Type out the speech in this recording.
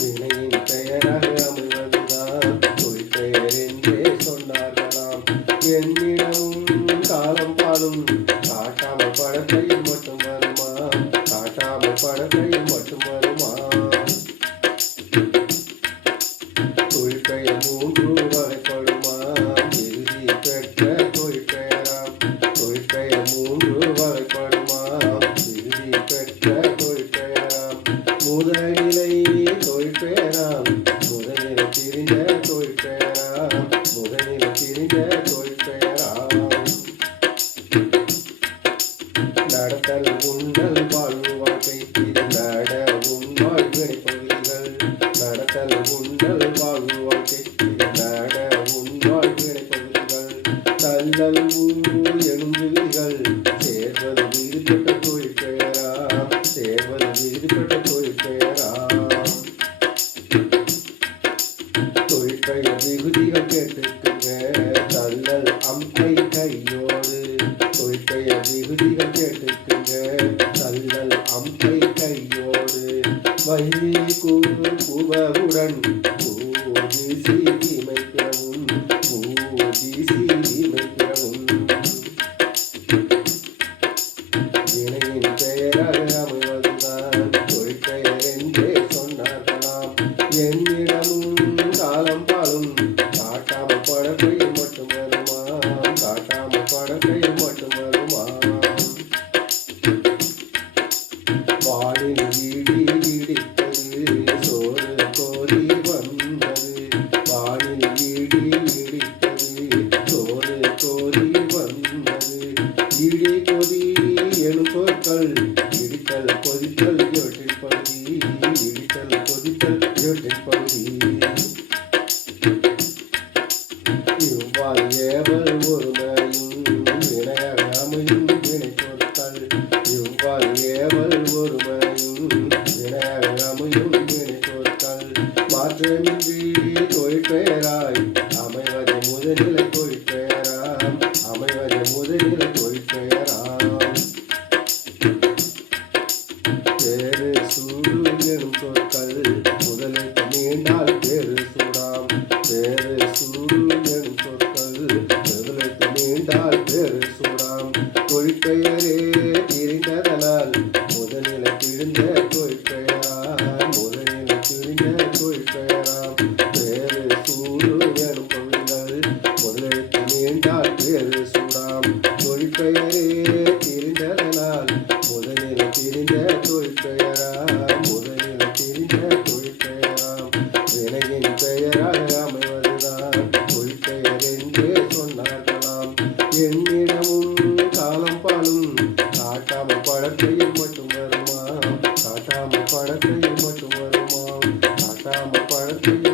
வினையின் பெயராக அமைவதுதான் தொழிற்பெயர் என்றே சொன்னார்களாம். என்னிடமும் காலம் பாலும் காட்டாமல் படத்தையில் மட்டும் வருமா, காட்டாமல் படத்தையில் மட்டும் வருமா. தொழிற்பெயர் மூன்று வகைப்படுமா, இறுதி பெற்ற தொழிற்பெயராம். தொழிற்பெயர் மூன்று வகைப்படுமா, இறுதி பெற்ற தொழிற்பெயராம். முதல்நிலை தொழிற்பெயராம், முதலில் திரிந்த தொழிற்பெயராம். முதலில் திரிந்த தொழிற்பெயராம். நடத்தல் உண்டல் வாழ்வு வாழ்க்கை இது நட உண்பாள் வினைப்பகுதிகள். நடத்தல் உண்டல் வாழ்வு வாழ்க்கை இது நட உண்பாள் வினைப்பகுதிகள். தள்ளல் ஊர் எனும் விகுதிகள் சேர்வது விதிப்பட்ட தொழிற்பெயராம். சேர்வது விதிப்பட்ட தொழிற்பெயராம். தொழிற்பெயர் விகுதிகள் கேட்டுக்குங்க, தள்ளல் அம்பை கையோடு. தொழிற்பெயர் விகுதிகள் கேட்டுக்குங்க, தள்ளல் அம்பை கையோடு. வைதி கூபவுடன் பூதிசி இமைப்பிறவும், பூதிசி இமைப்பிறவும். வினையின் பெயராக அமைவதுதான் தொழிற்பெயர் என்றே சொன்னார்களாம். என்னிடமும் காலம் பாலும் காட்டாமல் படக்கையில் மட்டும் வருமா, காட்டாமல் படக்கையில் மட்டும் வருமா. வானில் வீடி இடித்தது சோறு கோரி வந்தது. வானில் வீடி இடித்தது சோறு கோரி வந்தது. இடி கொதி எனும் சொற்கள் இடித்தல் கொதித்தல் இவற்றின் பகுதி. இடித்தல் கொதித்தல் இவற்றின் பகுதி. இவ்வாறு ஏவல் ஒருமையும் வினையாக அமையும் வினை சொற்கள். இவ்வாறு ஏவல் ஒருமையும் வினையாக அமையும் வினை சொற்கள். மாற்றமின்றி தொழிற்பெயராய் அமைவதை முதலிலை தொழிற்பெயராம். அமைவதை முதலிலை தொழிற்பெயராம். பேரு சூடு எனும் சொற்கள் முதலுக்கு நீண்டால் பேரு சூடாம். பேரு சூடு எனும் சொற்கள் முதலுக்கு நீண்டால் பேரு சூடாம். தொழிற்பெயரே திரிந்ததனால் முதலிலை திரிந்த தொழிற்பெயராம். முதலிலை திரிந்த தொழிற்பெயராம். பேரு சூடு எனும் பகுதிகள் முதலுக்கு நீண்டால் பேரு சூடாம். தொழிற்பெயரே திரிந்ததனால் முதலில் திரிந்த தொழிற்பெயராம். முதலில் திரிந்த தொழிற்பெயராம். வினையின் பெயராக அமைவதுதான் தொழிற்பெயர் என்றே சொன்னார்களாம். என்னிடமும் காலம் பாலும் காட்டாமல் படக்கையில் மட்டும் வருமா, காட்டாமல் படக்கையில் மட்டும் வருமா, காட்டாமல் படக்கையில்